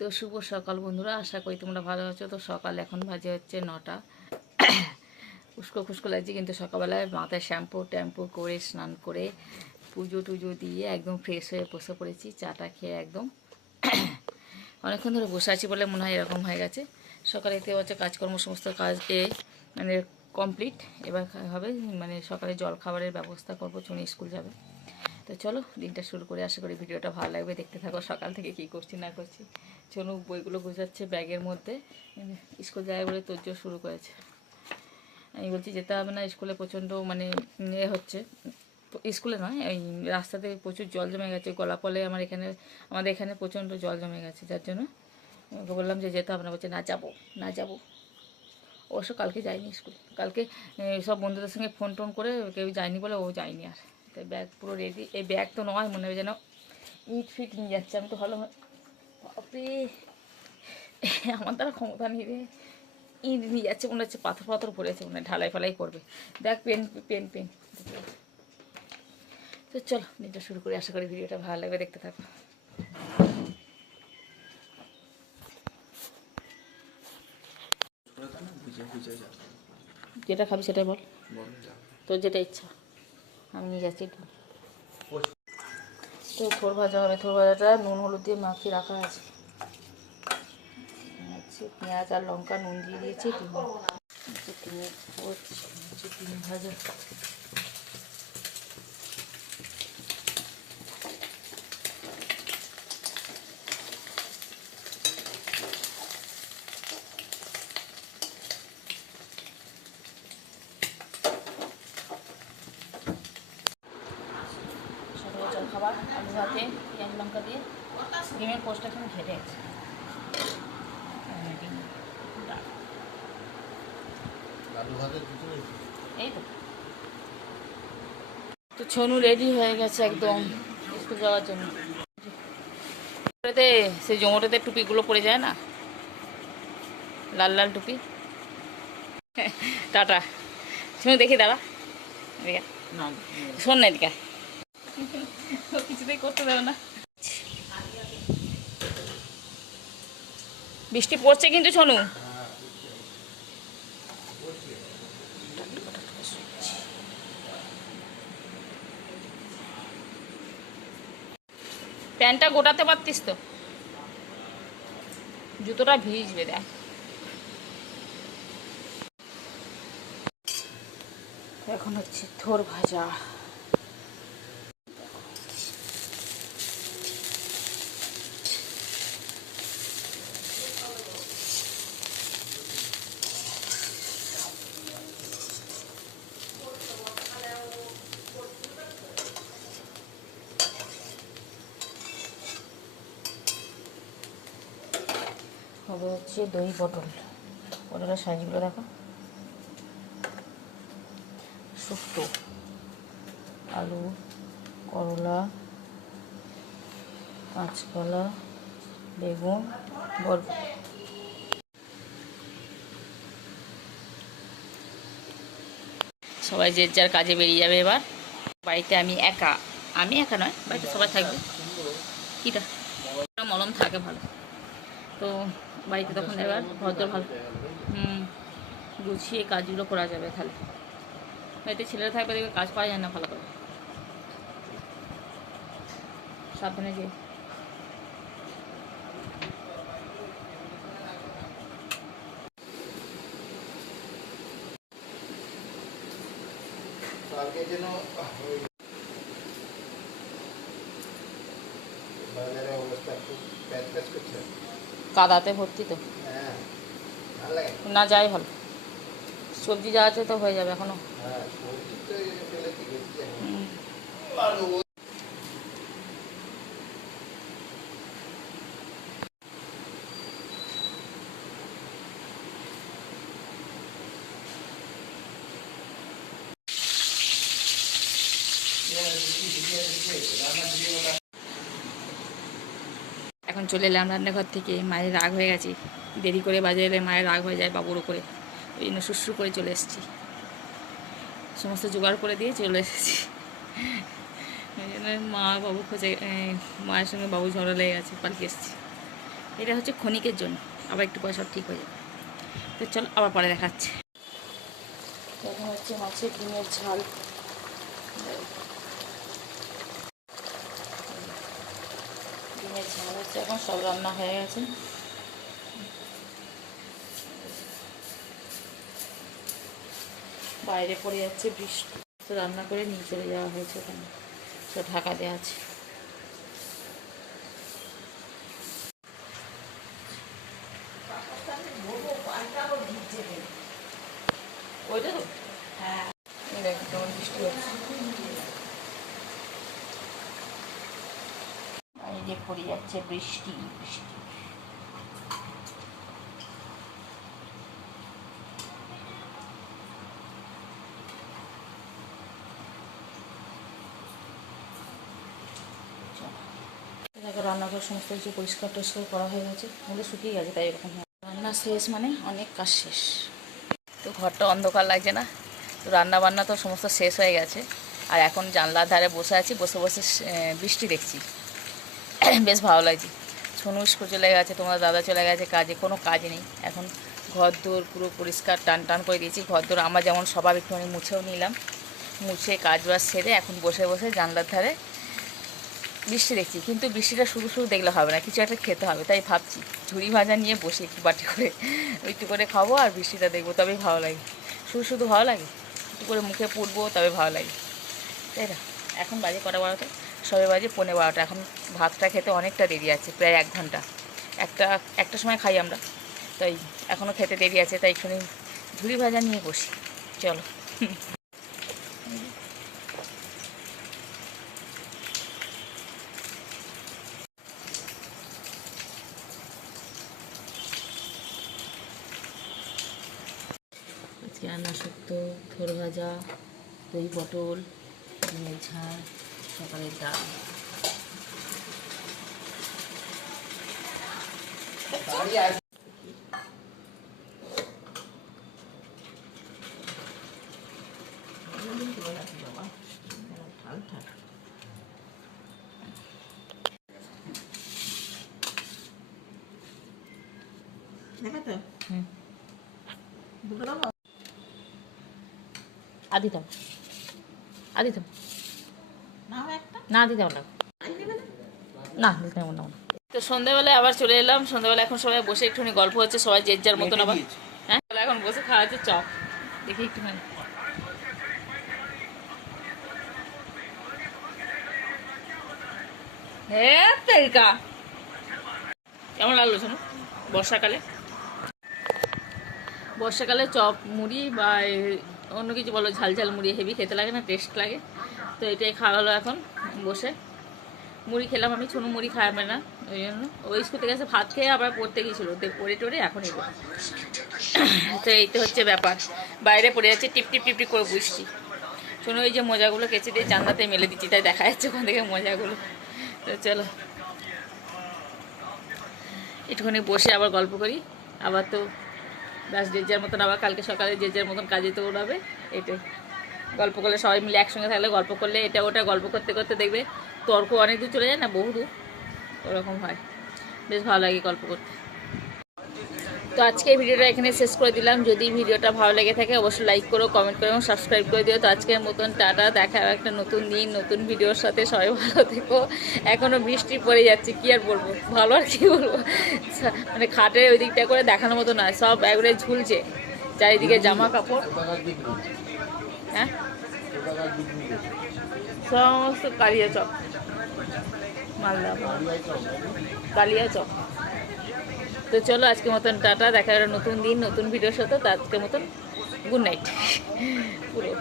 তো শুভ সকাল বন্ধুরা, আশা করি তোমরা ভালো আছো। তো সকাল এখন বাজে হচ্ছে 9টা। উস্কো খুস্কো লাগছে, কিন্তু সকালবেলায় মাথায় ট্যাম্পু করে স্নান করে পুজো টুজো দিয়ে একদম ফ্রেশ হয়ে বসে পড়েছি। চাটা খেয়ে একদম অনেকক্ষণ ধরে বসে আছি বলে মনে হয় এরকম হয়ে গেছে। সকালেতে হচ্ছে কাজকর্ম সমস্ত কাজকে মানে কমপ্লিট। এবার হবে মানে সকালে জল খাবারের ব্যবস্থা করবো, চুনি স্কুল যাবে। তো চলো দিনটা শুরু করে, আশা করি ভিডিওটা ভালো লাগবে, দেখতে থাকো সকাল থেকে কী করছি না করছি। চলো বইগুলো গোছাচ্ছে ব্যাগের মধ্যে, স্কুল যায় বলে তোরজোর শুরু করেছে। আমি বলছি যেতে হবে না স্কুলে, প্রচণ্ড মানে হচ্ছে, স্কুলে নয় এই রাস্তাতে প্রচুর জল জমে গেছে। গলাপলে আমাদের এখানে প্রচণ্ড জল জমে গেছে, যার জন্য ওকে বললাম যে যেতে হবে না। বলছে না যাবো। অবশ্য কালকে যায়নি স্কুল, কালকে সব বন্ধুদের সঙ্গে ফোন টোন করে কেউ যায়নি বলে ও যায়নি। আর তাই ব্যাগ পুরো রেডি। এই ব্যাগ তো নয়, মনে হয় যেন ইট ফিট নিয়ে যাচ্ছে। আমি তো ভালো বাপরে, আমার দ্বারা ক্ষমতা নেই রে। ইট নিয়ে যাচ্ছে মনে হচ্ছে, পাথর পড়েছে মনে হয়, ঢালাই ফালাই করবে। দেখ পেন। তো চলো দিনটা শুরু করি, আশা করি ভিডিওটা ভালো লাগবে, দেখতে থাকো। যেটা খাবি সেটাই বল, তোর যেটা ইচ্ছা আমি নিয়ে যাচ্ছি। তো থোর ভাজা হবে, থোর ভাজাটা নুন হলুদ দিয়ে মাখিয়ে রাখা আছে। পেঁয়াজ আর লঙ্কা নুন দিয়ে দিয়েছি। ডিম ভাজা খাবার, আলু ভাতে পেঁয়াজ লঙ্কা দিয়ে। ডিমের পোস্টটা এখন ঘেটে আছে। এই তো ছনু রেডি হয়ে গেছে একদম স্কুল যাওয়ার জন্য। সেই জোমোটোতে টুপিগুলো পরে যায় না, লাল টুপি। টাটা শুনে দেখি, দাঁড়া শোন না, এদিকে কিছুতেই করতে দেবে না। বৃষ্টি পড়ছে কিন্তু ছনু। প্যান্টটা গোটাতে পারতিস তো, জুতোটা ভিজবে। দেখ এখন হচ্ছে থোর ভাজা। হবে হচ্ছে দই পটলের সাইজগুলো দেখো, শুক্তো, আলু, করলা, কাঁচকলা, বেগুন, বরবটি। সবাই যে যার কাজে বেরিয়ে যাবে এবার। বাড়িতে আমি একা নয়, বাড়িতে সবাই থাকবে। কিটা মলম থাকে ভালো, তো বাড়িতে তখন এবার ভালো গুছিয়ে কাজগুলো করা যাবে। তাহলে বাড়িতে ছেলেরা থাকবে, দেখবে কাজ পাওয়া যায় না ভালো করে। সাবধানে যে কাদাতে ভর্তি তো না, যাই ভালো। সবজি যা আছে তো হয়ে যাবে এখনো। এখন চলে এলাম রান্নাঘর থেকে। মায়ের রাগ হয়ে গেছে, দেরি করে বাজে এলে মায়ের রাগ হয়ে যায় বাবুর উপরে, ওই জন্য শুশ্রু করে চলে এসেছি। সমস্ত জোগাড় করে দিয়ে চলে এসেছি। ওই জন্য মা বাবু খোঁজে, মায়ের সঙ্গে বাবু ঝগড়া লেগে গেছে, পালিয়ে এসেছি। এটা হচ্ছে ক্ষণিকের জন্য, আবার একটু পয়সা ঠিক হয়ে যাবে। তো চলো আবার পরে দেখাচ্ছি। এখন হচ্ছে মাছের ডিমের ঝাল, ডিমের ঝাল হচ্ছে, এখন সব রান্না হয়ে গেছে। বাইরে পড়ে যাচ্ছে বৃষ্টি, তো রান্না করে নিয়ে চলে যাওয়া হয়েছে, ওখানে সব ঢাকা দেওয়া আছে। ওইটা তো হ্যাঁ, দেখো কেমন বৃষ্টি হচ্ছে, বাইরে পড়ে যাচ্ছে বৃষ্টি বৃষ্টি। দেখো রান্নাঘর সমস্ত কিছু পরিষ্কার টরিষ্কার করা হয়ে গেছে, ওগুলো শুকিয়ে গেছে, তাই এরকম রান্না শেষ মানে অনেক কাজ শেষ। তো ঘরটা অন্ধকার লাগছে না, তো রান্না বান্না তো সমস্ত শেষ হয়ে গেছে। আর এখন জানলার ধারে বসে আছি, বসে বসে বৃষ্টি দেখছি, বেশ ভালো লাগছে। সোনু স্কুল চলে গেছে, তোমার দাদা চলে গেছে কাজে, কোনো কাজ নেই এখন। ঘর দোর পুরো পরিষ্কার টান টান করে দিয়েছি, ঘর দোর আমার যেমন স্বভাব একটুখানি মুছেও নিলাম, মুছে কাজ বাজ সেরে এখন বসে বসে জানলার ধারে বৃষ্টি দেখছি। কিন্তু বৃষ্টিটা শুধু শুধু দেখলে হবে না, কিছু একটা খেতে হবে, তাই ভাবছি ঝুড়ি ভাজা নিয়ে বসে একটু বাটি করে একটু করে খাবো আর বৃষ্টিটা দেখবো, তবেই ভালো লাগে। শুধু শুধু ভালো লাগে, একটু করে মুখে পুড়বো তবে ভালো লাগে, তাই না? এখন বাজে কটা, 12টা, সবে বাজে 11:15। এখন ভাতটা খেতে অনেকটা দেরি আছে, প্রায় 1 ঘন্টা। একটা সময় খাই আমরা, তাই এখনও খেতে দেরি আছে, তাই এখানে ঝুড়ি ভাজা নিয়ে বসি। চলো আজকে রান্না শুক্তো, থোর ভাজা, দই পটল, ডিমের ঝাল, সকালের ডাল। আদিতাম আদিতাম না দিতাম না, না দিতাম না। তো সন্ধ্যাবেলায় আবার চলে এলাম, সন্ধ্যাবেলা এখন সবাই বসে একটুখানি গল্প হচ্ছে, সবাই যে যার মতন। আবার হ্যাঁ এখন বসে খাওয়া হচ্ছে চপ, দেখি একটুখানি। হ্যাঁ তেরিকা কেমন লাগলো শোনো? বর্ষাকালে চপ মুড়ি বা অন্য কিছু বলো, ঝাল ঝাল মুড়ি হেভি খেতে লাগে না, টেস্ট লাগে। তো এটাই খাওয়া হলো, এখন বসে মুড়ি খেলাম আমি, ছোনো মুড়ি খাওয়াবে না, ওই জন্য ওই স্কুল থেকে এসে ভাত খেয়ে আবার পড়তে গিয়েছিলো, পড়ে টোরে এখন এলো। তো এই তো হচ্ছে ব্যাপার, বাইরে পড়ে যাচ্ছে টিপ টিপ টিপ টিপ করে বৃষ্টি। শোনো ওই যে মোজাগুলো কেচে দিয়ে জানলাতে মেলে দিচ্ছি, তাই দেখা যাচ্ছে ওখান থেকে মোজাগুলো। তো চলো একটুখানি বসে আবার গল্প করি, আবার তো ব্যাস যে যার মতন আবার কালকে সকালে যে যার মতন কাজে তো ওড়াবে। এটাই গল্প করলে, সবাই মিলে একসঙ্গে থাকলে গল্প করলে এটা ওটা গল্প করতে করতে দেখবে তর্ক অনেক দূর চলে যায় না, বহু দূর, ওরকম হয়, বেশ ভালো লাগে গল্প করতে। তো আজকে এই ভিডিওটা এখানে শেষ করে দিলাম। যদি ভিডিওটা ভালো লেগে থাকে অবশ্যই লাইক করো, কমেন্ট করো এবং সাবস্ক্রাইব করে দিও। তো আজকের মতন টাটা, দেখা একটা নতুন দিন নতুন ভিডিওর সাথে, সবাই ভালো থেকো। এখনও বৃষ্টি পড়ে যাচ্ছে, কি আর বলবো, ভালো আর কি বলবো, মানে খাটের ওই দিকটা করে দেখানোর মতো নয়, সব একবারে ঝুলছে চারিদিকে জামা কাপড়। হ্যাঁ সমস্ত কালিয়া চক, মালদা কালিয়া চক। তো চলো আজকের মতন টাটা, দেখা একটা নতুন দিন নতুন ভিডিওর সাথে। তো আজকের মতন গুড নাইট পুরো।